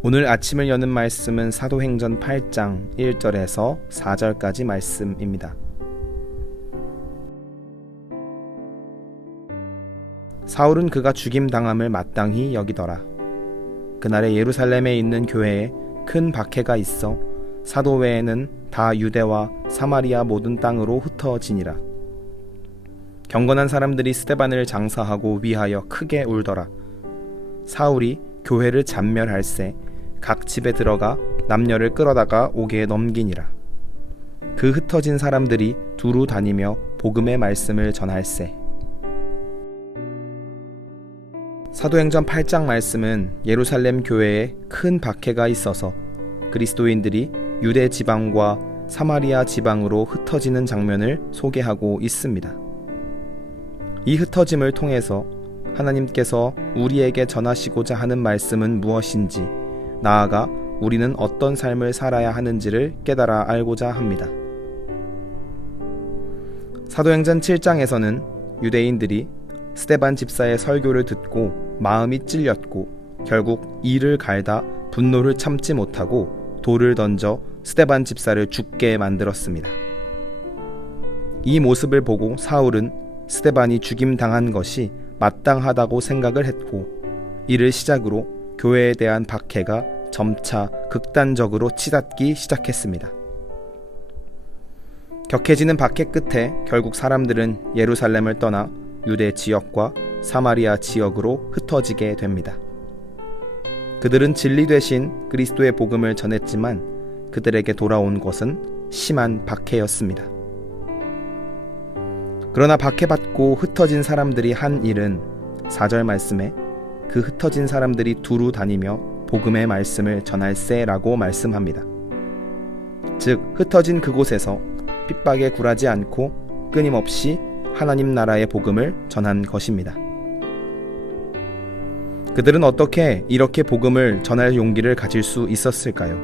오늘 아침을 여는 말씀은 사도행전 8장 1절에서 4절까지 말씀입니다. 사울은 그가 죽임당함을 마땅히 여기더라. 그날에 예루살렘에 있는 교회에 큰 박해가 있어 사도 외에는 다 유대와 사마리아 모든 땅으로 흩어지니라. 경건한 사람들이 스데반을 장사하고 위하여 크게 울더라. 사울이 교회를 잔멸할세 각 집에 들어가 남녀를 끌어다가 옥에 넘기니라. 그 흩어진 사람들이 두루 다니며 복음의 말씀을 전할세. 사도행전 8장 말씀은 예루살렘 교회에 큰 박해가 있어서 그리스도인들이 유대 지방과 사마리아 지방으로 흩어지는 장면을 소개하고 있습니다. 이 흩어짐을 통해서 하나님께서 우리에게 전하시고자 하는 말씀은 무엇인지, 나아가 우리는 어떤 삶을 살아야 하는지를 깨달아 알고자 합니다. 사도행전 7장에서는 유대인들이 스데반 집사의 설교를 듣고 마음이 찔렸고 결국 이를 갈다 분노를 참지 못하고 돌을 던져 스데반 집사를 죽게 만들었습니다. 이 모습을 보고 사울은 스데반이 죽임당한 것이 마땅하다고 생각을 했고, 이를 시작으로 교회에 대한 박해가 점차 극단적으로 치닫기 시작했습니다. 격해지는 박해 끝에 결국 사람들은 예루살렘을 떠나 유대 지역과 사마리아 지역으로 흩어지게 됩니다. 그들은 진리 되신 그리스도의 복음을 전했지만 그들에게 돌아온 것은 심한 박해였습니다. 그러나 박해받고 흩어진 사람들이 한 일은 4절 말씀에 그 흩어진 사람들이 두루 다니며 복음의 말씀을 전할세라고 말씀합니다. 즉 흩어진 그곳에서 핍박에 굴하지 않고 끊임없이 하나님 나라의 복음을 전한 것입니다. 그들은 어떻게 이렇게 복음을 전할 용기를 가질 수 있었을까요?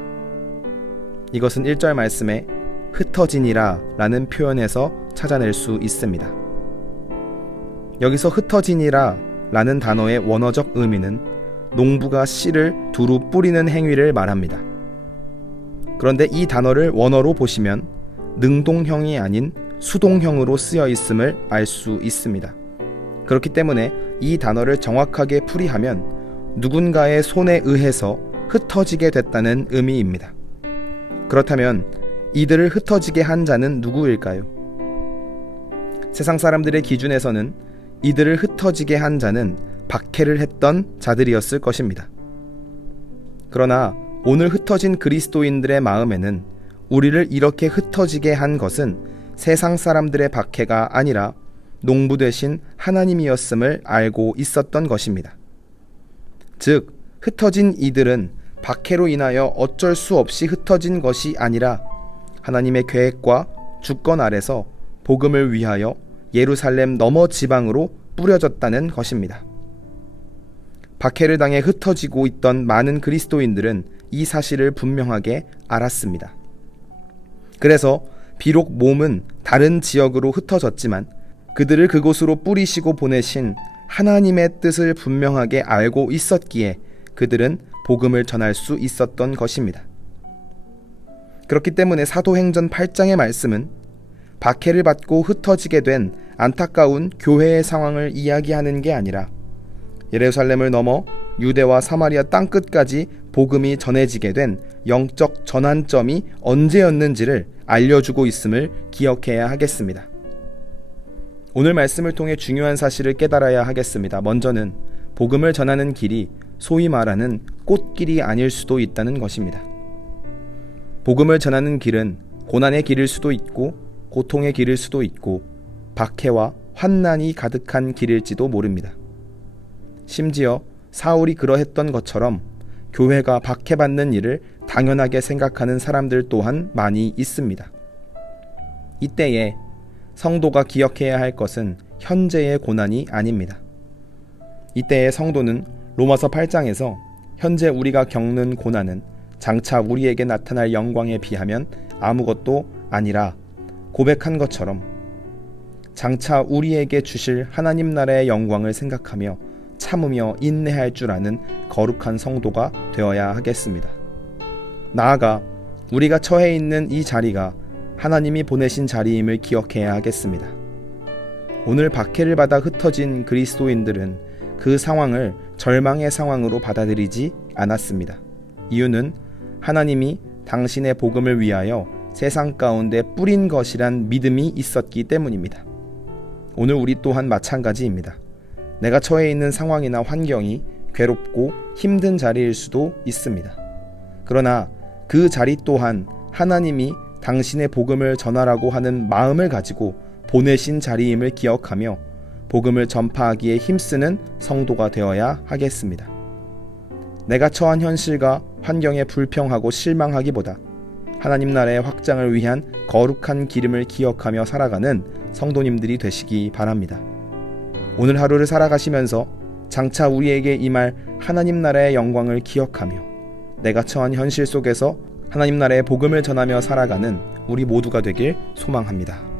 이것은 1절 말씀에 흩어지니라 라는 표현에서 찾아낼 수 있습니다. 여기서 흩어지니라 라는 단어의 원어적 의미는 농부가 씨를 두루 뿌리는 행위를 말합니다. 그런데 이 단어를 원어로 보시면 능동형이 아닌 수동형으로 쓰여 있음을 알 수 있습니다. 그렇기 때문에 이 단어를 정확하게 풀이하면 누군가의 손에 의해서 흩어지게 됐다는 의미입니다. 그렇다면 이들을 흩어지게 한 자는 누구일까요? 세상 사람들의 기준에서는 이들을 흩어지게 한 자는 박해를 했던 자들이었을 것입니다. 그러나 오늘 흩어진 그리스도인들의 마음에는 우리를 이렇게 흩어지게 한 것은 세상 사람들의 박해가 아니라 농부 되신 하나님이었음을 알고 있었던 것입니다. 즉, 흩어진 이들은 박해로 인하여 어쩔 수 없이 흩어진 것이 아니라 하나님의 계획과 주권 아래서 복음을 위하여 예루살렘 너머 지방으로 뿌려졌다는 것입니다. 박해를 당해 흩어지고 있던 많은 그리스도인들은 이 사실을 분명하게 알았습니다. 그래서 비록 몸은 다른 지역으로 흩어졌지만 그들을 그곳으로 뿌리시고 보내신 하나님의 뜻을 분명하게 알고 있었기에 그들은 복음을 전할 수 있었던 것입니다. 그렇기 때문에 사도행전 8장의 말씀은 박해를 받고 흩어지게 된 안타까운 교회의 상황을 이야기하는 게 아니라 예루살렘을 넘어 유대와 사마리아 땅끝까지 복음이 전해지게 된 영적 전환점이 언제였는지를 알려주고 있음을 기억해야 하겠습니다. 오늘 말씀을 통해 중요한 사실을 깨달아야 하겠습니다. 먼저는 복음을 전하는 길이 소위 말하는 꽃길이 아닐 수도 있다는 것입니다. 복음을 전하는 길은 고난의 길일 수도 있고 고통의 길일 수도 있고 박해와 환난이 가득한 길일지도 모릅니다. 심지어 사울이 그러했던 것처럼 교회가 박해받는 일을 당연하게 생각하는 사람들 또한 많이 있습니다. 이때에 성도가 기억해야 할 것은 현재의 고난이 아닙니다. 이때의 성도는 로마서 8장에서 현재 우리가 겪는 고난은 장차 우리에게 나타날 영광에 비하면 아무것도 아니라 고백한 것처럼 장차 우리에게 주실 하나님 나라의 영광을 생각하며 참으며 인내할 줄 아는 거룩한 성도가 되어야 하겠습니다. 나아가 우리가 처해 있는 이 자리가 하나님이 보내신 자리임을 기억해야 하겠습니다. 오늘 박해를 받아 흩어진 그리스도인들은 그 상황을 절망의 상황으로 받아들이지 않았습니다. 이유는 하나님이 당신의 복음을 위하여 세상 가운데 뿌린 것이란 믿음이 있었기 때문입니다. 오늘 우리 또한 마찬가지입니다. 내가 처해 있는 상황이나 환경이 괴롭고 힘든 자리일 수도 있습니다. 그러나 그 자리 또한 하나님이 당신의 복음을 전하라고 하는 마음을 가지고 보내신 자리임을 기억하며 복음을 전파하기에 힘쓰는 성도가 되어야 하겠습니다. 내가 처한 현실과 환경에 불평하고 실망하기보다 하나님 나라의 확장을 위한 거룩한 기름을 기억하며 살아가는 성도님들이 되시기 바랍니다. 오늘 하루를 살아가시면서 장차 우리에게 임할 하나님 나라의 영광을 기억하며 내가 처한 현실 속에서 하나님 나라의 복음을 전하며 살아가는 우리 모두가 되길 소망합니다.